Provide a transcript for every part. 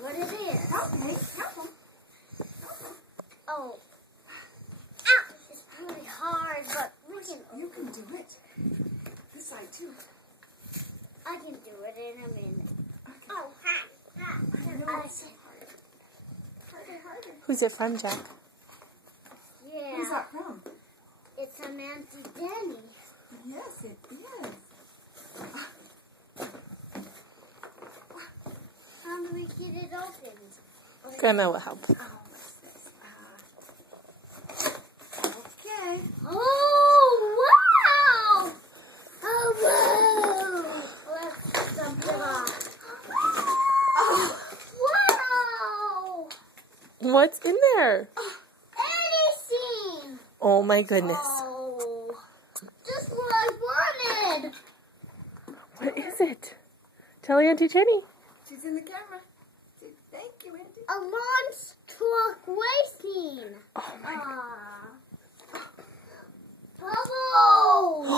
what it is. Help me. Help him. Oh. Ow! It's pretty hard, but we can. You can do it. This side too. I can do it in a minute. Okay. Oh, ha! I know it's so hard. Harder. Who's it from, Jack? Yeah. Who's that from? It's Samantha Denny. Yes, it is. How do we get it open? Grandma will help. Oh, what's this? Okay. Oh, wow! Oh, wow! Let's dump it off. Oh, Wow! What's in there? Anything! Oh my goodness. Oh, just what I wanted! What is it? Tell Auntie Jenny. she's in the camera. Say thank you, Auntie. A launch truck racing! Oh my Bubbles!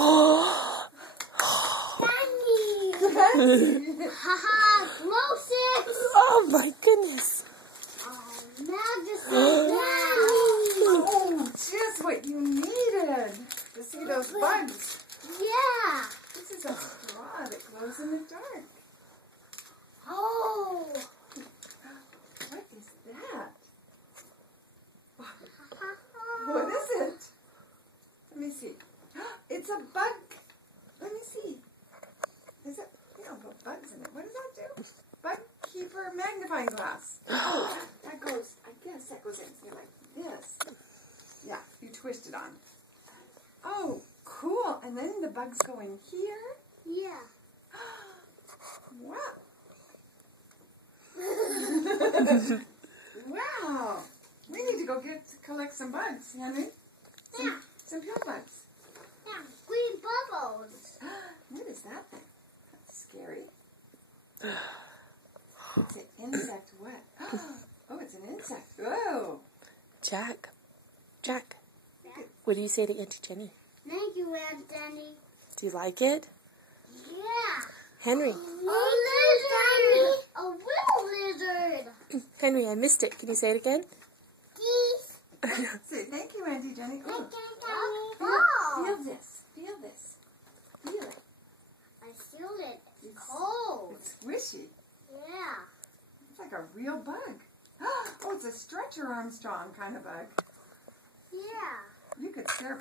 Shiny! Haha, glow sticks! Oh my goodness. Oh, now just Oh, just what you needed to see those bugs. Yeah! This is a straw that glows in the dark. Oh! What is that? What is it? Let me see. It's a bug. Let me see. Is it? They don't put bugs in it. What does that do? Bug keeper magnifying glass. Oh, that goes. I guess that goes in here like this. Yeah, you twist it on. Oh, cool. And then the bugs go in here. Yeah. Wow. Wow. We need to go collect some bugs, Henry. Yeah. Some pill bugs. Yeah. Green bubbles. What is that thing? That's scary. It's an insect. What? Oh, it's an insect. Whoa. Jack. Jack. Yeah. What do you say to Auntie Jenny? Thank you, Aunt Denny. Do you like it? Yeah. Henry. A lizard. A real lizard. Henry, I missed it. Can you say it again? Geese. Say thank you, Auntie Jenny. Oh, Oh. feel this. Feel this. Feel it. I feel it. It's cold. It's squishy. Yeah. It's like a real bug. Oh, it's a Stretcher Armstrong kind of bug. Yeah. You could serve